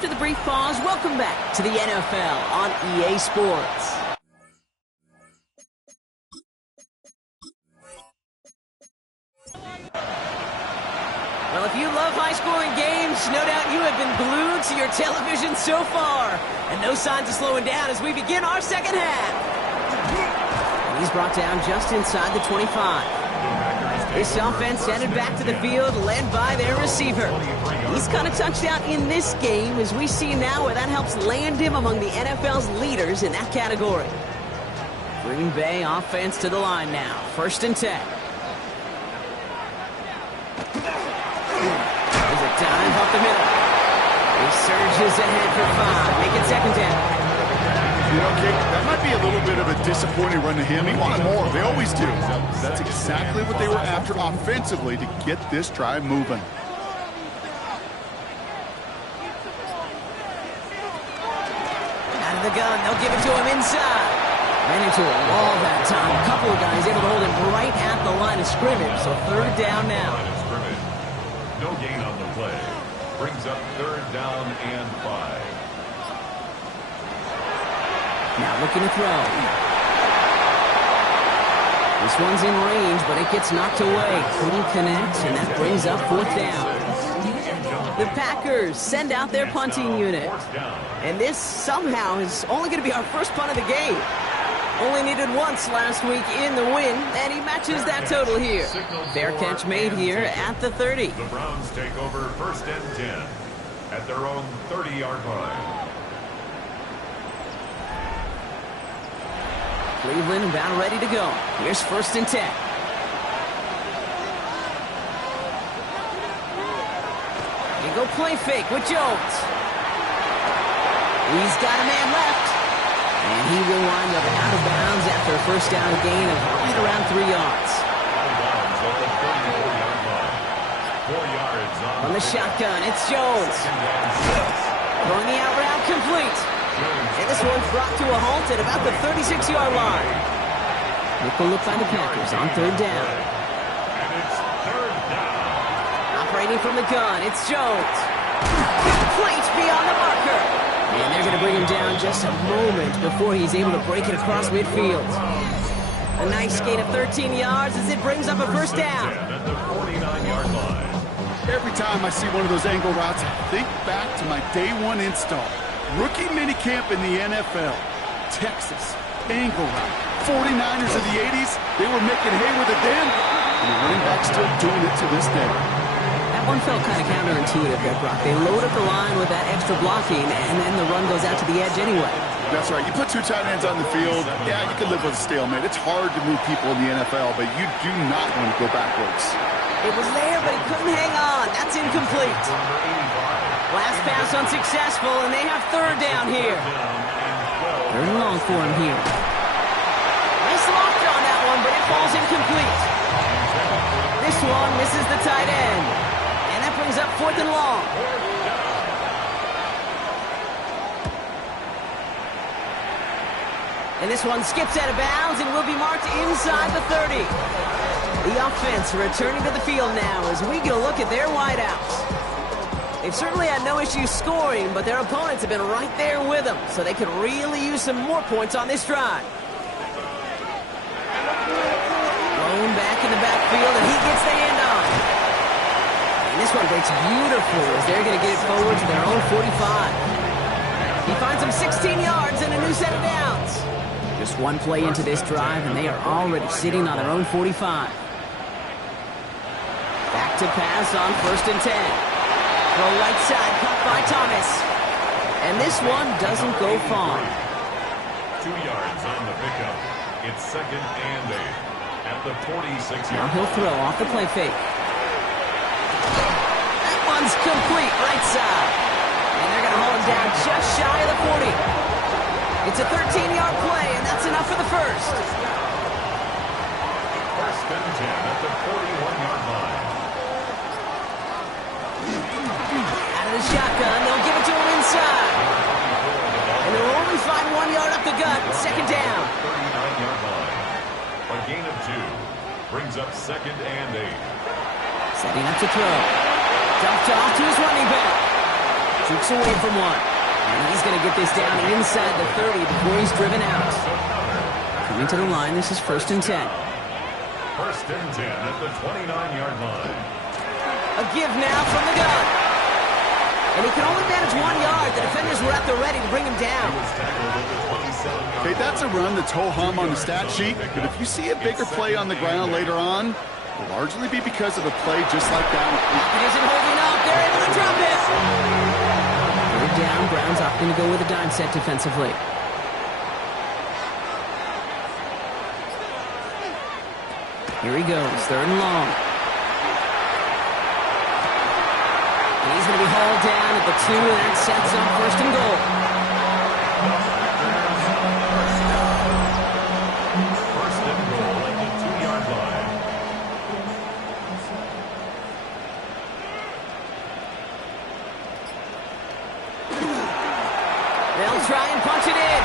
After the brief pause, welcome back to the NFL on EA Sports. Well, if you love high-scoring games, no doubt you have been glued to your television so far. And no signs of slowing down as we begin our second half. And he's brought down just inside the 25. This offense headed back to the field, led by their receiver. He's caught a touchdown in this game, as we see now where that helps land him among the NFL's leaders in that category. Green Bay offense to the line now. 1st and 10. There's a dive up the middle. He surges ahead for 5. Make it 2nd down. You know, Kate, that might be a little bit of a disappointing run to him. He wanted more. They always do. That's exactly what they were after offensively to get this drive moving. Out of the gun. They'll give it to him inside. Ran into a wall that time. A couple of guys able to hold him right at the line of scrimmage. So 3rd down now. No gain on the play. Brings up 3rd down and 5. Now looking to throw. This one's in range, but it gets knocked away. Couldn't connect, and that brings up 4th down. The Packers send out their punting unit. And this somehow is only going to be our first punt of the game. Only needed once last week in the win, and he matches that total here. Fair catch made here at the 30. The Browns take over 1st and 10 at their own 30-yard line. Cleveland about ready to go. Here's 1st and 10. You go play fake with Jones. He's got a man left. And he will wind up out of bounds after a 1st down gain of right around 3 yards. On the shotgun, it's Jones. Throwing the out route complete. And this one's brought to a halt at about the 36-yard line. Nickel look by the Packers on 3rd down. And it's 3rd down. Operating from the gun, it's Jones. Complete beyond the marker. And they're going to bring him down just a moment before he's able to break it across midfield. A nice gain of 13 yards as it brings up a 1st down. At the 49-yard line. Every time I see one of those angle routes, I think back to my day 1 install. Rookie minicamp in the NFL. Texas, angle route. 49ers of the 80s, they were making hay with it then, and the running back's still doing it to this day. That one felt kind of counterintuitive there, Brock. They load up the line with that extra blocking, and then the run goes out to the edge anyway. That's right. You put 2 tight ends on the field, yeah, you can live with a stalemate. It's hard to move people in the NFL, but you do not want to go backwards. It was there, but he couldn't hang on. That's incomplete. Last pass unsuccessful, and they have 3rd down here. 3rd and long for him here. Nice lock on that one, but it falls incomplete. This one misses the tight end. And that brings up 4th and long. And this one skips out of bounds and will be marked inside the 30. The offense returning to the field now as we get a look at their wideouts. They've certainly had no issues scoring, but their opponents have been right there with them, so they could really use some more points on this drive. Thrown back in the backfield, and he gets the handoff. And this one breaks beautiful as they're going to get it forward to their own 45. He finds them 16 yards and a new set of downs. Just one play into this drive, and they are already sitting on their own 45. Back to pass on 1st and 10. Throw right side, caught by Thomas. And this one doesn't go far. 2 yards on the pickup. It's 2nd and 8 at the 46-yard. Now he'll throw off the play fake. That one's complete, right side. And they're going to hold him down just shy of the 40. It's a 13-yard play, and that's enough for the 1st. 1st and 10 at the 41-yard line. The shotgun, they'll give it to him inside. And they'll only find 1 yard up the gut, 2nd down. 39-yard line. A gain of 2 brings up 2nd and 8. Setting up to throw. Dumped off to his running back. Streaks away from one. And he's going to get this down inside the 30 before he's driven out. Coming to the line, this is 1st and 10. 1st and 10 at the 29-yard line. A give now from the gun. And he can only manage 1 yard. The defenders were at the ready to bring him down. Okay, that's a run that's ho-hum on the stat sheet, but if you see a bigger play on the ground later on, it'll largely be because of a play just like that one. It isn't holding up. They're able to drop it. Third down. Browns opting to go with a dime set defensively. Here he goes. 3rd and long. And he's going to be hauled down at the 2, and that sets up 1st and goal. They'll try and punch it in.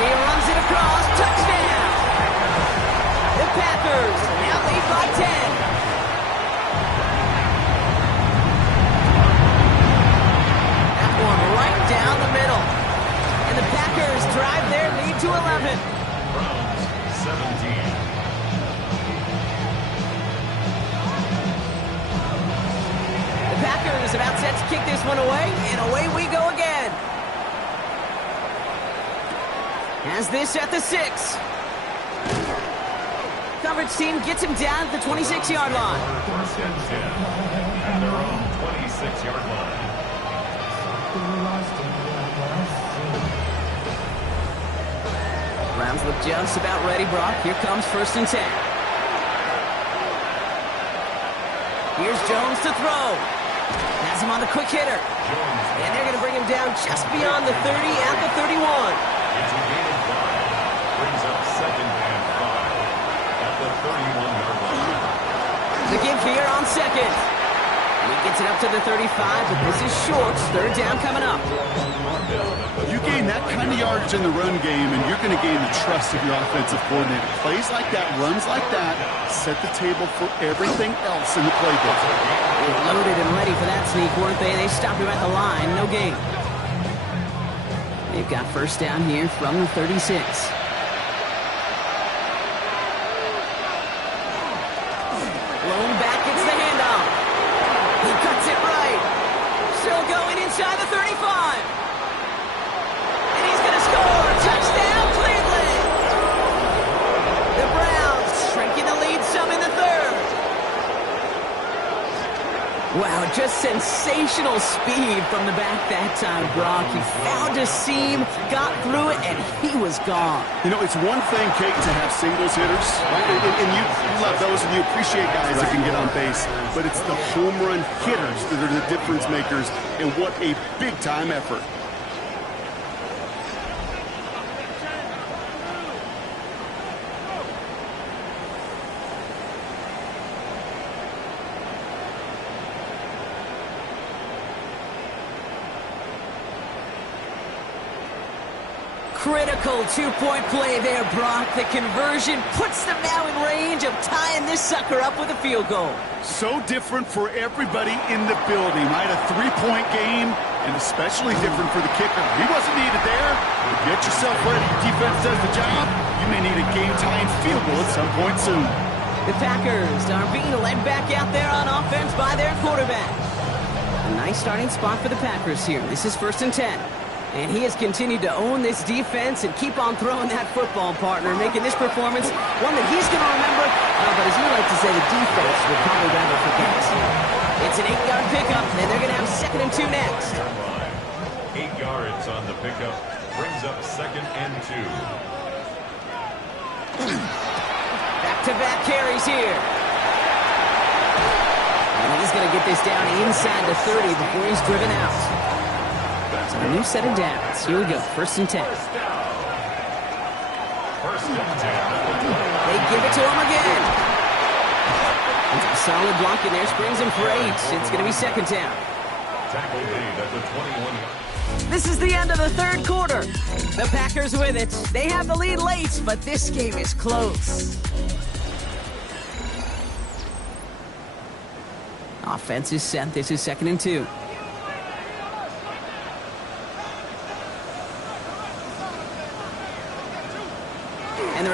He runs it across. Touchdown. The Packers now lead by 10. That one right down the middle. And the Packers drive their lead to 11. Browns 17. The Packers about set to kick this one away, and away we go again. Has this at the 6. Coverage team gets him down at the 26-yard line. 1st and 10 at their own 26-yard line. Browns look just about ready, Brock. Here comes 1st and 10. Here's Jones to throw. Has him on the quick hitter. And they're going to bring him down just beyond the 30 at the 31. It's a gain of 5. Brings up 2nd and 5 at the 31-yard line. The give here on 2nd. He gets it up to the 35, but this is short. 3rd down coming up. You gain that kind of yardage in the run game, and you're going to gain the trust of your offensive coordinator. Plays like that, runs like that, set the table for everything else in the playbook. They were loaded and ready for that sneak, weren't they? They stopped him at the line. No gain. They've got 1st down here from the 36. Blown back, gets the handoff. He cuts it right. Still going inside the 35. And he's going to score. Touchdown, Cleveland. The Browns shrinking the lead some in the 3rd. Wow, just sensational speed from the back that time, Brock. He found a seam, got through it, and he was gone. You know, it's one thing, Kate, to have singles hitters, right? And you love those, and you appreciate guys that can get on base. But it's the home run hitters that are the difference makers, and what a big-time effort. Critical two-point play there, Brock. The conversion puts them now in range of tying this sucker up with a field goal. So different for everybody in the building, right? A three-point game, and especially different for the kicker. He wasn't needed there. But get yourself ready. Defense does the job. You may need a game-tying field goal at some point soon. The Packers are being led back out there on offense by their quarterback. A nice starting spot for the Packers here. This is 1st and 10. And he has continued to own this defense and keep on throwing that football, partner, making this performance one that he's going to remember. But as you like to say, the defense would probably rather forget. It's an 8-yard pickup, and they're going to have 2nd and 2 next. 8 yards on the pickup. Brings up 2nd and 2. Back-to-back carries here. And he's going to get this down inside the 30 before he's driven out. So a new set of downs. Here we go. 1st and 10. 1st and 10. They give it to him again. It's a solid block in there. Springs him for 8. It's going to be 2nd down. Tackle made at the 21. This is the end of the 3rd quarter. The Packers with it. They have the lead late, but this game is close. Offense is set. This is 2nd and 2.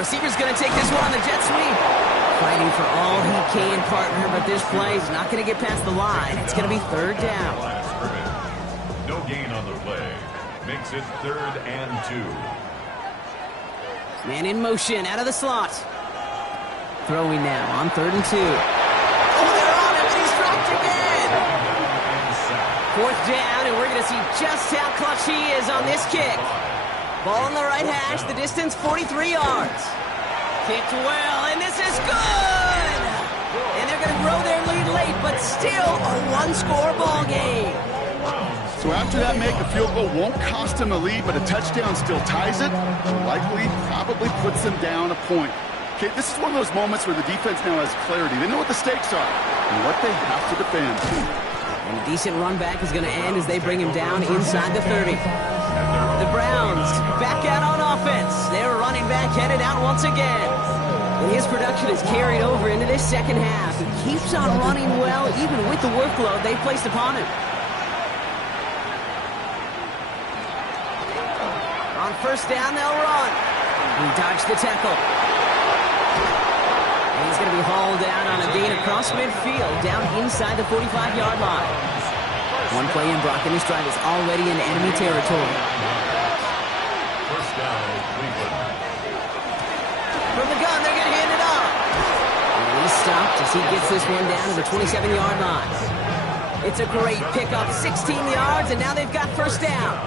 receiver's going to take this one on the jet sweep. Fighting for all he can, partner, but this play is not going to get past the line. It's going to be third down. No gain on the play. Makes it 3rd and 2. Man in motion, out of the slot. Throwing now on 3rd and 2. Oh, they're on him, and he's dropped again. 4th down, and we're going to see just how clutch he is on this kick. Ball on the right hash, the distance 43 yards. Kicked well, and this is good! And they're going to grow their lead late, but still a one-score ball game. So after that make, a field goal won't cost them the lead, but a touchdown still ties it. Likely, probably puts them down a point. Okay, this is one of those moments where the defense now has clarity. They know what the stakes are and what they have to defend. And a decent run back is going to end as they bring him down inside the 30. The Browns back out on offense. Their running back headed out once again. And his production is carried over into this second half. He keeps on running well, even with the workload they've placed upon him. On 1st down, they'll run. He dodged the tackle. And he's going to be hauled down on a gain across midfield, down inside the 45-yard line. One play in, Brock, and this drive is already in enemy territory. 1st down, Cleveland. From the gun, they're going to hand it off. And he's stopped as he gets this one down to the 27-yard line. It's a great pickup, 16 yards, and now they've got 1st down.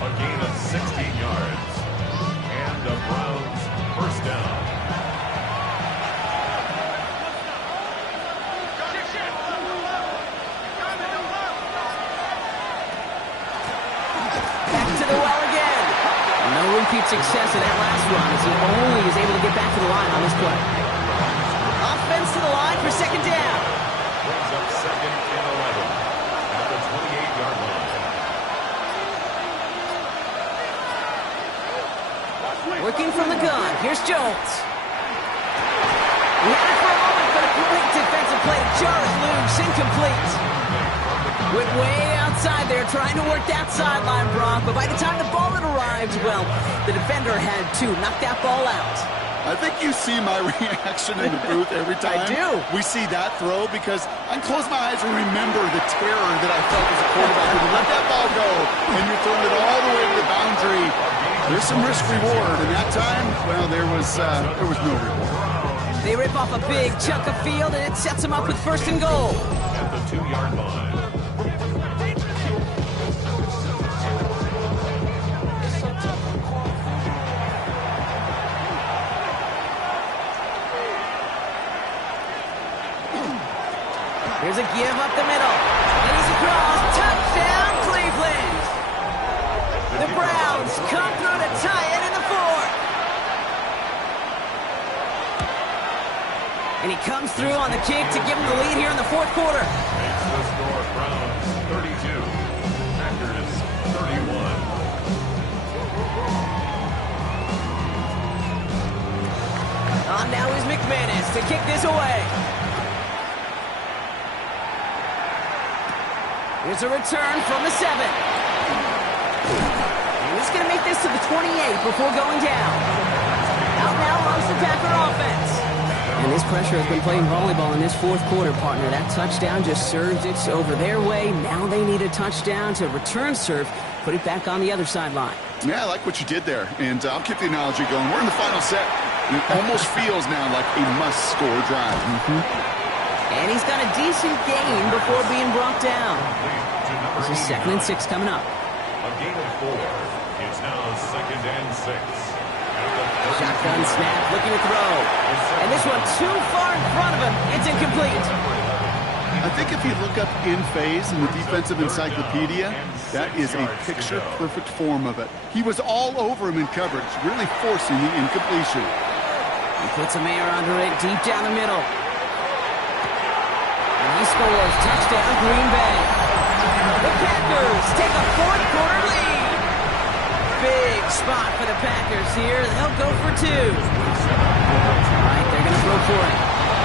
A gain of 16 yards. And the Browns 1st down. Back to the well again. No repeat success in that last run as he only is able to get back to the line on this play. Offense to the line for 2nd down. Brings up 2nd and 11 at the 28-yard line. Working from the gun. Here's Jones. He had it for a moment, but a great defensive play to jar it loose. Incomplete. Went way outside there, trying to work that sideline, Brock. But by the time the ball had arrived, well, the defender had to knock that ball out. I think you see my reaction in the booth every time I do. we see that throw, because I can close my eyes and remember the terror that I felt as a quarterback. When you let that ball go and you're throwing it all the way to the boundary, there's some risk reward. And that time, well, there was no reward. They rip off a big chunk of field, and it sets them up with 1st and goal. At the 2-yard line. Here's a give up the middle. And he's across. Touchdown, Cleveland. The Browns come through to tie it in the 4th. And he comes through on the kick to give him the lead here in the 4th quarter. Makes the score Browns 32. Packers 31. On now is McManus to kick this away. Here's a return from the 7. And he's going to make this to the 28 before going down. Out now runs the Packer offense. And this pressure has been playing volleyball in this 4th quarter, partner. That touchdown just served it over their way. Now they need a touchdown to return serve, put it back on the other sideline. Yeah, I like what you did there. And I'll keep the analogy going. We're in the final set. It almost feels now like a must-score drive. And he's got a decent gain before being brought down. This is 2nd and 6 coming up. A gain of 4. It's now 2nd and 6. Shotgun snap, looking to throw. And this one too far in front of him. It's incomplete. I think if you look up in phase in the defensive encyclopedia, that is a picture-perfect form of it. He was all over him in coverage, really forcing the incompletion. He puts a man under it, deep down the middle. And he scores. Touchdown, Green Bay. The Packers take a 4th quarter lead. Big spot for the Packers here. They'll go for 2. All right, they're going to throw for it.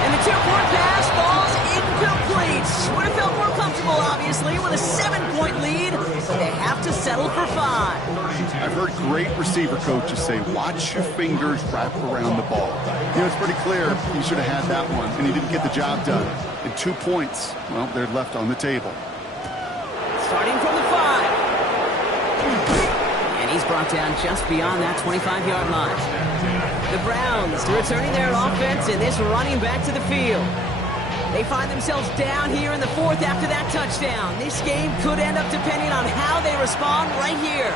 And the 2-point pass falls incomplete. Would have felt more comfortable, obviously, with a 7-point lead. but they have to settle for 5. I've heard great receiver coaches say, watch your fingers wrap around the ball. You know, it's pretty clear he should have had that one, and he didn't get the job done. And 2 points, well, they're left on the table. Starting from the 5. And he's brought down just beyond that 25-yard line. The Browns returning their offense and this running back to the field. They find themselves down here in the 4th after that touchdown. This game could end up depending on how they respond right here.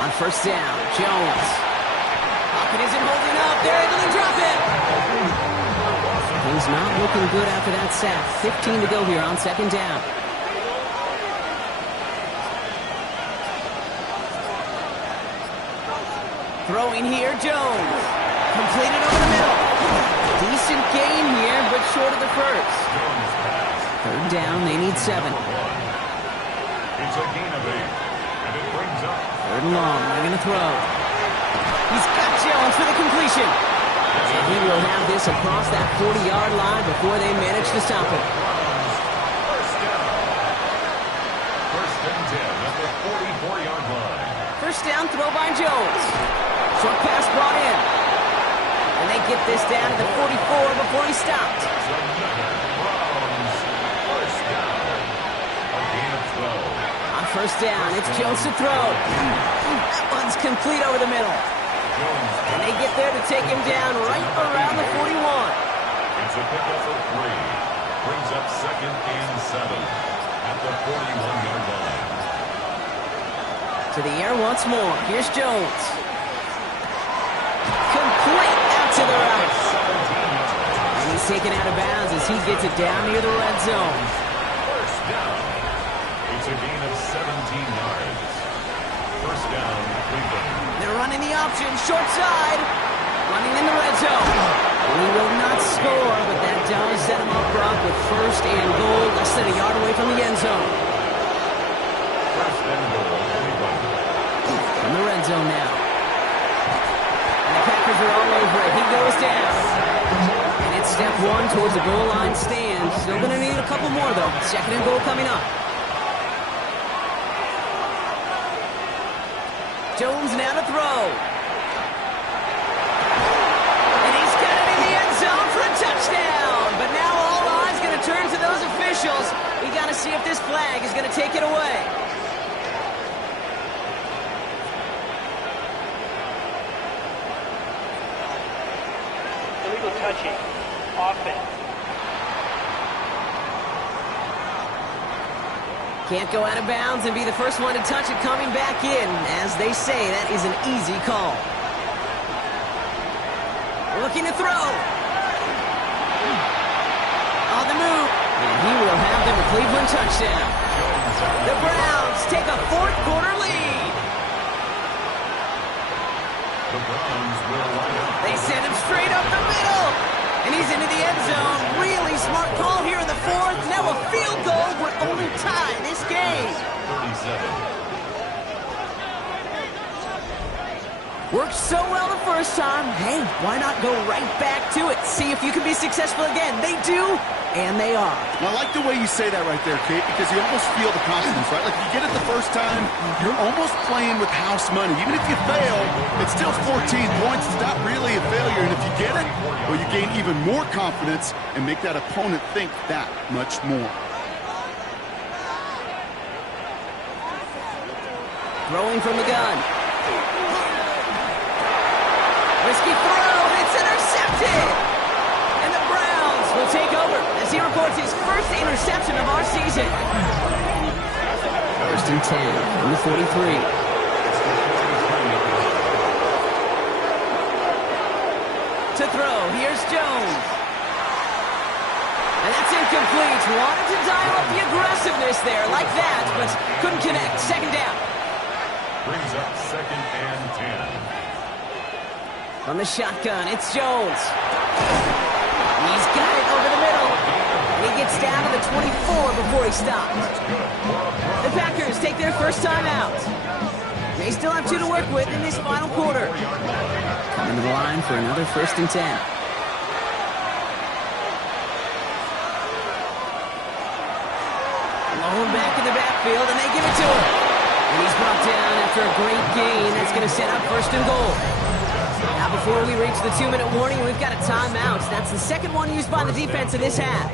On first down, Jones. Pocket isn't holding up. They're able to drop it. He's not looking good after that sack. 15 to go here on second down. Throwing here, Jones. Completed over the middle. Decent gain here, but short of the first. Third down, they need 7. It's a gain of 8, and it brings up 3rd and long, they're going to throw. He's got Jones for the completion. And he will have this across that 40-yard line before they manage to stop it. first down. First and 10 at the 44-yard line. First down throw by Jones. Short pass brought in. And they get this down to the 44 before he stopped. Browns, first down. A gain of 12. On first down, it's Jones to throw. That one's complete over the middle. And they get there to take him down right around the 41. It's a pickup of 3. Brings up second and 7 at the 41-yard line. To the air once more. Here's Jones. Complete out to the right. And he's taken out of bounds as he gets it down near the red zone. First down. It's a gain of 17 yards. First down, Cleveland. They're running the option, short side. Running in the red zone. He will not score, but that does set him up Brock with first and goal, less than a yard away from the end zone. First and goal, Cleveland. From the red zone now. And the Packers are all over it. He goes down. And it's step 1 towards the goal line stand. Still going to need a couple more, though. Second and goal coming up. Jones now to throw. And he's got it in the end zone for a touchdown. But now all eyes going to turn to those officials. We got to see if this flag is going to take it away. Illegal touching. Offense. Can't go out of bounds and be the first one to touch it coming back in. As they say, that is an easy call. Looking to throw. On the move. And he will have them a Cleveland touchdown. The Browns take a 4th quarter lead. The Browns will line up. They send him straight up the middle. And he's into the end zone. Really smart call here in the 4th. Now a field goal would only tie this game. 37. Worked so well the first time. Hey, why not go right back to it? See if you can be successful again. They do, and they are. Well, I like the way you say that right there, Kate, because you almost feel the confidence, right? Like, if you get it the first time, you're almost playing with house money. Even if you fail, it's still 14 points. It's not really a failure. And if you get it, well, you gain even more confidence and make that opponent think that much more. Throwing from the gun. Risky throw, it's intercepted! And the Browns will take over as he reports his first interception of our season. First and 10 from the 43. To throw, here's Jones. And that's incomplete. Wanted to dial up the aggressiveness there like that, but couldn't connect. Second down. Brings up second and 10. From the shotgun, it's Jones. He's got it over the middle. And he gets down to the 24 before he stops. The Packers take their first time out. They still have 2 to work with in this final quarter. Coming to the line for another first and 10. Ball back in the backfield, and they give it to him. And he's brought down after a great gain. That's going to set up 1st and goal. Now, before we reach the 2-minute warning, we've got a timeout. That's the second one used by the defense in this half.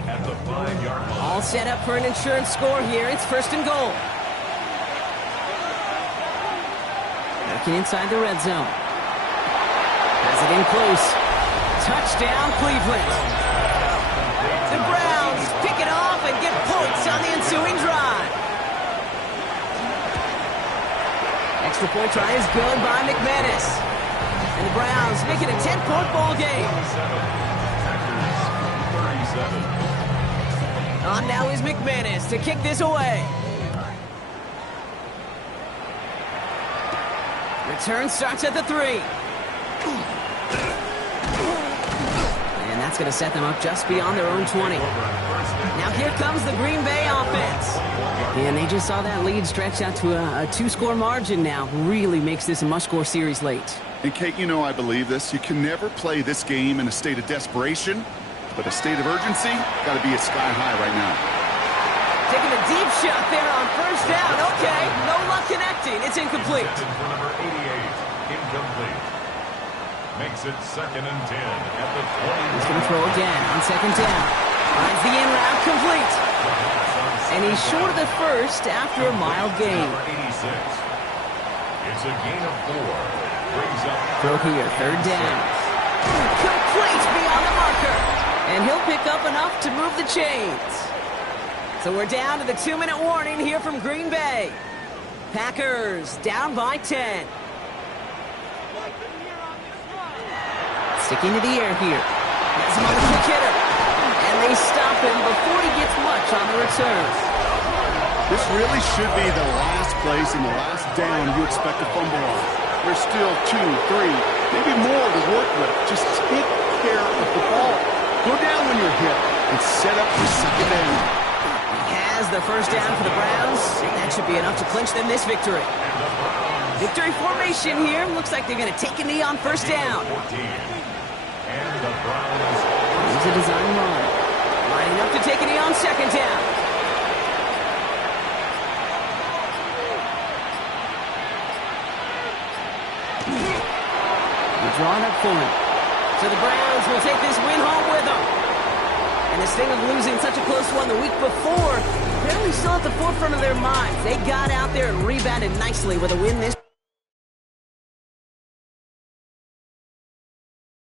All set up for an insurance score here. It's 1st and goal. Working inside the red zone. Has it in close. Touchdown, Cleveland. The Browns pick it off and get points on the ensuing drive. Extra point try is good by McManus. And the Browns make it a 10-point ball game. On now is McManus to kick this away. Return starts at the 3. And that's going to set them up just beyond their own 20. Now here comes the Green Bay offense. And they just saw that lead stretch out to a 2-score margin now. Really makes this a must-score series late. And Kate, you know I believe this. You can never play this game in a state of desperation, but a state of urgency got to be at sky high right now. Taking a deep shot there on 1st down. Okay, no luck connecting. It's incomplete. For number 88, incomplete. Makes it 2nd and 10 at the 20. He's going to throw again on 2nd down. Finds the in route complete. And he's short of the 1st after a mild gain. Number 86. It's a gain of 4. Brings up Throw here, 3rd down. Complete beyond the marker. And he'll pick up enough to move the chains. So we're down to the 2-minute warning here from Green Bay. Packers down by 10. Sticking to the air here. Has him on the quick hitter. And they stop him before he gets much on the return. This really should be the last place and the last down you expect to fumble on. There's still 2, 3, maybe more to work with. Just take care of the ball. Go down when you're hit and set up your 2nd down. Has the 1st down for the Browns. That should be enough to clinch them this victory. Victory formation here. Looks like they're going to take a knee on 1st down. Here's a design run. Lining up to take a knee on 2nd down. They're drawing up for him. So the Browns will take this win home with them. And this thing of losing such a close one the week before, apparently still at the forefront of their minds. They got out there and rebounded nicely with a win this